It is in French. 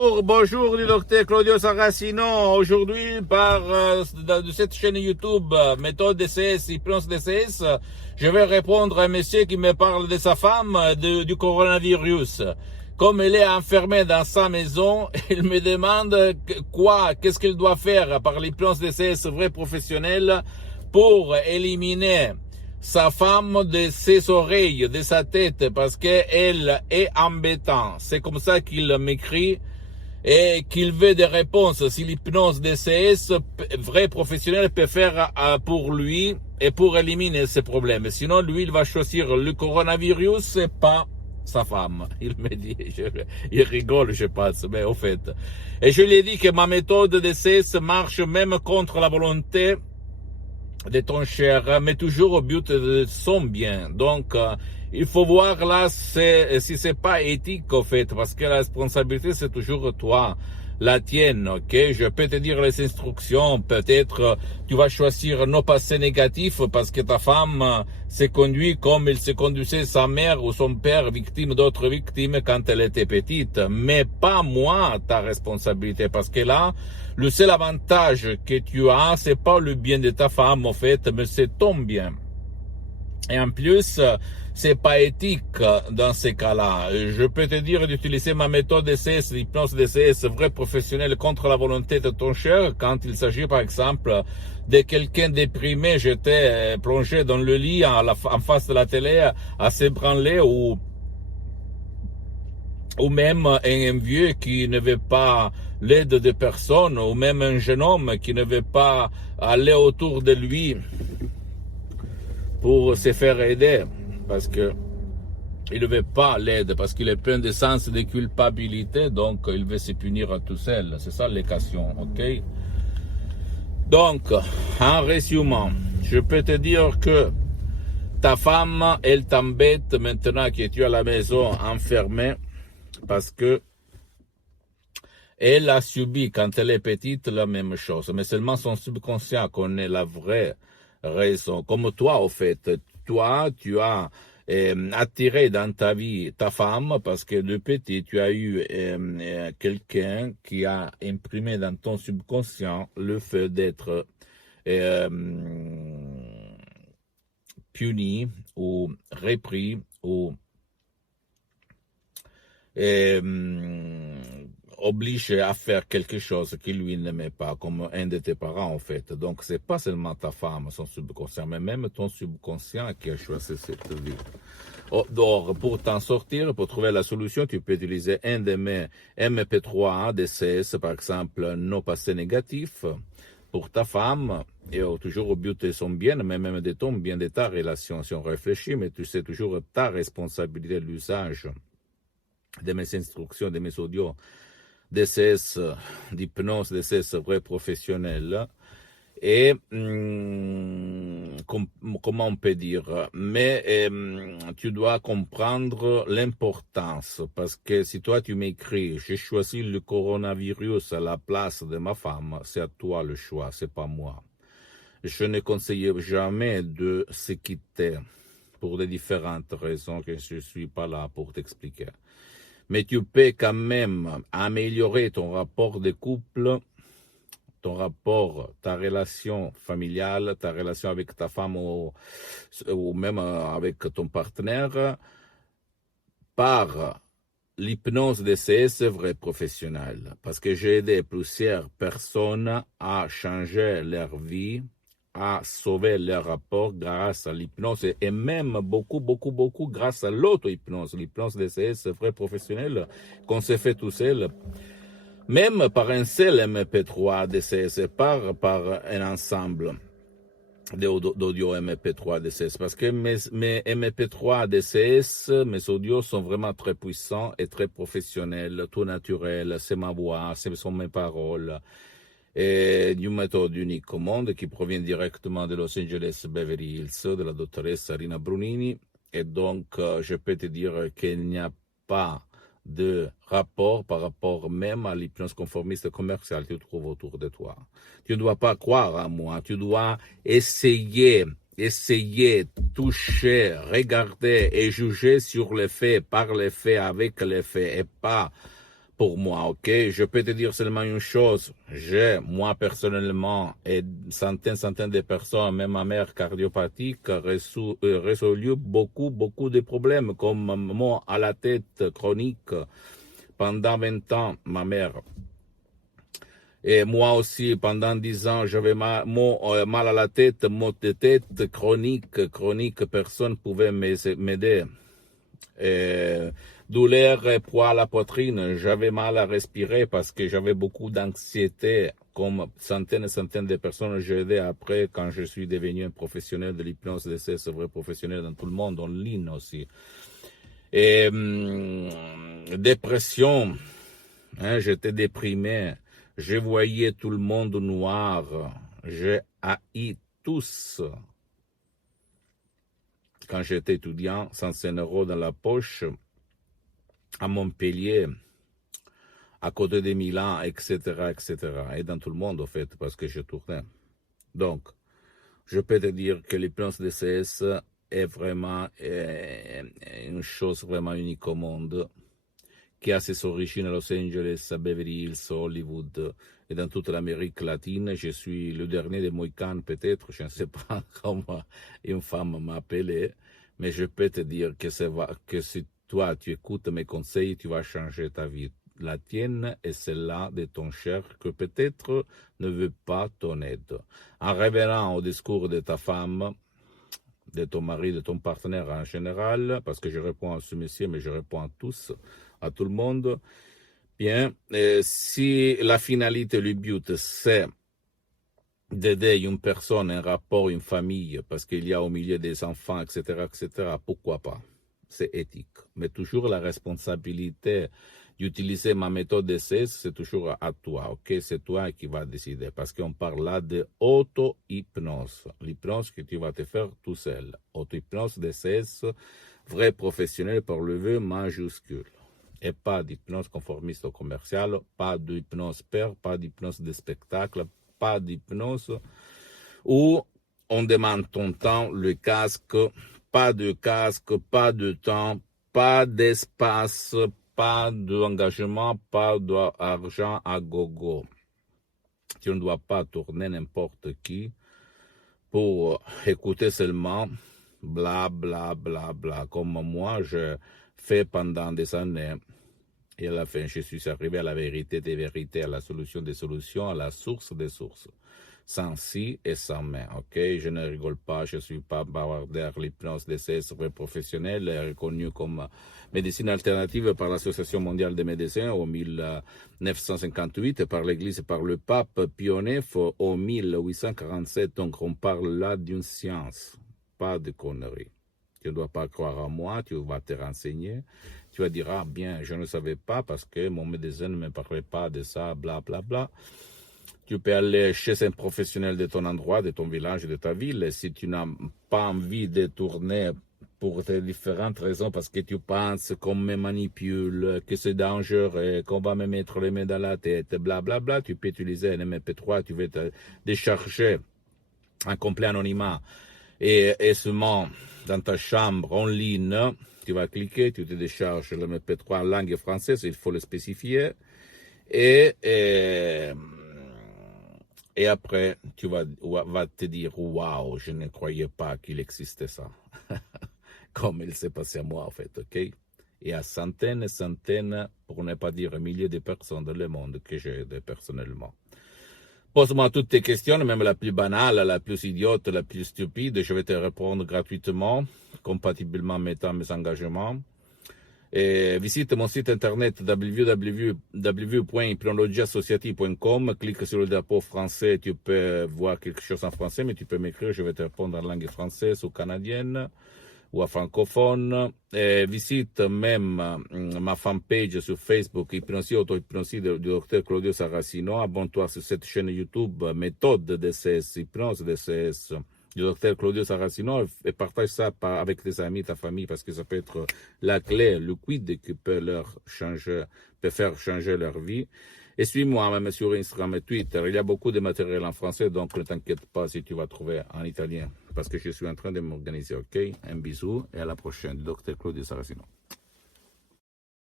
Bonjour, le docteur Claudio Saracino. Aujourd'hui, de cette chaîne YouTube, méthode DCS, hypnose DCS, je vais répondre à un monsieur qui me parle de sa femme, du coronavirus. Comme elle est enfermée dans sa maison, il me demande qu'est-ce qu'il doit faire par l'hypnose DCS vrai professionnel pour éliminer sa femme de ses oreilles, de sa tête, parce qu'elle est embêtante. C'est comme ça qu'il m'écrit et qu'il veut des réponses si l'hypnose DCS vrai professionnel peut faire pour lui et pour éliminer ses problèmes. Sinon, lui, il va choisir le coronavirus et pas sa femme. Il me dit, il rigole, je pense, mais au fait. Et je lui ai dit que ma méthode DCS marche même contre la volonté de ton cher, mais toujours au but de son bien. Donc, il faut voir là si c'est pas éthique au fait, parce que la responsabilité c'est toujours toi, la tienne, ok? Je peux te dire les instructions, peut-être tu vas choisir non passer négatif parce que ta femme s'est conduite comme il se conduisait sa mère ou son père, victime d'autres victimes quand elle était petite, mais pas moi ta responsabilité, parce que là, le seul avantage que tu as, c'est pas le bien de ta femme en fait, mais c'est ton bien. Et en plus, c'est pas éthique dans ces cas-là. Je peux te dire d'utiliser ma méthode DCS, l'hypnose DCS vrai professionnel contre la volonté de ton cher quand il s'agit par exemple de quelqu'un déprimé, j'étais plongé dans le lit en face de la télé à s'ébranler ou même un vieux qui ne veut pas l'aide de personne, ou même un jeune homme qui ne veut pas aller autour de lui pour se faire aider, parce que il ne veut pas l'aide, parce qu'il est plein de sens de culpabilité, donc il veut se punir à tout seul. C'est ça l'équation, ok? Donc, en résumant, je peux te dire que ta femme, elle t'embête maintenant que tu es à la maison enfermée, parce que elle a subi, quand elle est petite, la même chose. Mais seulement son subconscient connaît la vraie raison. Comme toi, au fait. Toi, tu as attiré dans ta vie ta femme parce que de petit, tu as eu quelqu'un qui a imprimé dans ton subconscient le fait d'être puni ou repris ou obligé à faire quelque chose qu'il lui n'aimait pas, comme un de tes parents en fait. Donc c'est pas seulement ta femme, son subconscient, mais même ton subconscient qui a choisi cette vie. Donc pour t'en sortir, pour trouver la solution, tu peux utiliser un de mes MP3 DCS, par exemple, non passé négatif, pour ta femme, et toujours au but de son bien, mais même de ton bien, de ta relation. Si on réfléchit, mais tu sais toujours ta responsabilité de l'usage de mes instructions, de mes audios, DCS, d'hypnose, DCS vrai professionnel. Et comment on peut dire, mais tu dois comprendre l'importance, parce que si toi tu m'écris, j'ai choisi le coronavirus à la place de ma femme, c'est à toi le choix, c'est pas moi. Je ne conseille jamais de se quitter pour de différentes raisons que je ne suis pas là pour t'expliquer. Mais tu peux quand même améliorer ton rapport de couple, ton rapport, ta relation familiale, ta relation avec ta femme ou même avec ton partenaire par l'hypnose DCS vrai professionnel. Parce que j'ai aidé plusieurs personnes à changer leur vie, à sauver leur rapport grâce à l'hypnose et même beaucoup grâce à l'auto-hypnose. L'hypnose DCS vrai professionnel qu'on s'est fait tout seul. Même par un seul MP3 DCS, par un ensemble d'audio MP3 DCS, parce que mes MP3 DCS, mes audios sont vraiment très puissants et très professionnels, tout naturel, c'est ma voix, ce sont mes paroles, et d'une méthode unique au monde qui provient directement de Los Angeles Beverly Hills, de la doctoresse Rina Brunini, et donc je peux te dire qu'il n'y a pas de rapport par rapport même à l'hypnose conformiste commerciale que tu trouves autour de toi. Tu ne dois pas croire à moi, tu dois essayer, toucher, regarder et juger sur les faits, par les faits, avec les faits, et pas pour moi, ok? Je peux te dire seulement une chose. J'ai, moi personnellement, et centaines de personnes, même ma mère cardiopathique, résolu beaucoup de problèmes, comme moi à la tête chronique pendant 20 ans, ma mère. Et moi aussi, pendant 10 ans, j'avais mal à la tête, maux de tête chronique, personne pouvait m'aider. Douleur et poids à la poitrine, j'avais mal à respirer parce que j'avais beaucoup d'anxiété, comme centaines de personnes j'ai aidé après quand je suis devenu un professionnel de l'hypnose DCS, vrai professionnel dans tout le monde, en ligne aussi. Et dépression, j'étais déprimé, je voyais tout le monde noir, j'ai haï tous. Quand j'étais étudiant, 105 € dans la poche, à Montpellier, à côté de Milan, etc., etc. Et dans tout le monde, en fait, parce que je tournais. Donc, je peux te dire que l'hypnose DCS est vraiment une chose vraiment unique au monde, qui a ses origines à Los Angeles, à Beverly Hills, Hollywood et dans toute l'Amérique latine. Je suis le dernier des Mohicans, peut-être, je ne sais pas comment une femme m'a appelé, mais je peux te dire que si toi, tu écoutes mes conseils, tu vas changer ta vie, la tienne et celle-là de ton cher que peut-être ne veut pas ton aide. En revenant au discours de ta femme, de ton mari, de ton partenaire en général, parce que je réponds à ce monsieur, mais je réponds à tout le monde. Bien, si la finalité, le but, c'est d'aider une personne, un rapport, une famille, parce qu'il y a au milieu des enfants, etc., pourquoi pas? C'est éthique. Mais toujours la responsabilité d'utiliser ma méthode d'essai, c'est toujours à toi, ok? C'est toi qui vas décider, parce qu'on parle là de auto-hypnose, l'hypnose que tu vas te faire tout seul. Auto-hypnose d'essai, vrai professionnel par le vœu majuscule. Et pas d'hypnose conformiste ou commerciale, pas d'hypnose pair, pas d'hypnose de spectacle, pas d'hypnose où on demande ton temps, le casque, pas de temps, pas d'espace, pas d'engagement, pas d'argent à gogo. Tu ne dois pas tourner n'importe qui pour écouter seulement bla bla bla bla, comme moi je fais pendant des années. Et à la fin, je suis arrivé à la vérité des vérités, à la solution des solutions, à la source des sources. Sans si et sans mais, ok? Je ne rigole pas, je ne suis pas bavardaire. L'hypnose d'essai professionnelle est reconnue comme médecine alternative par l'Association mondiale des médecins en 1958, par l'Église et par le pape Pie IX en 1847. Donc on parle là d'une science, pas de conneries. Tu ne dois pas croire à moi, tu vas te renseigner. Tu vas dire, ah bien, je ne savais pas parce que mon médecin ne me parlait pas de ça, bla bla bla. Tu peux aller chez un professionnel de ton endroit, de ton village, de ta ville. Et si tu n'as pas envie de tourner pour des différentes raisons, parce que tu penses qu'on me manipule, que c'est dangereux, qu'on va me mettre les mains dans la tête, bla bla bla, tu peux utiliser un MP3, tu veux te décharger en complet anonymat et seulement dans ta chambre en ligne. Tu vas cliquer, tu te décharges le MP3 en langue française, il faut le spécifier. Et après, tu vas te dire, waouh, je ne croyais pas qu'il existait ça. Comme il s'est passé à moi, en fait, ok? Et à centaines, pour ne pas dire milliers de personnes dans le monde que j'ai aidé personnellement. Pose-moi toutes tes questions, même la plus banale, la plus idiote, la plus stupide. Je vais te répondre gratuitement, compatiblement mettant mes engagements. Et visite mon site internet www.hypnologieassociative.com. Clique sur le drapeau français, tu peux voir quelque chose en français, mais tu peux m'écrire, je vais te répondre en langue française ou canadienne ou à francophone. Et visite même ma fanpage sur Facebook, Hypnosie, Auto-Hypnosie du Dr Claudio Saracino. Abonne-toi sur cette chaîne YouTube, méthode DCS, hypnose DCS, du Dr Claudio Saracino, et partage ça avec tes amis, ta famille, parce que ça peut être la clé, le quid qui peut faire changer leur vie. Et suis-moi même sur Instagram et Twitter. Il y a beaucoup de matériel en français, donc ne t'inquiète pas si tu vas trouver en italien, parce que je suis en train de m'organiser, ok? Un bisou et à la prochaine, Dr Claudio Saracino.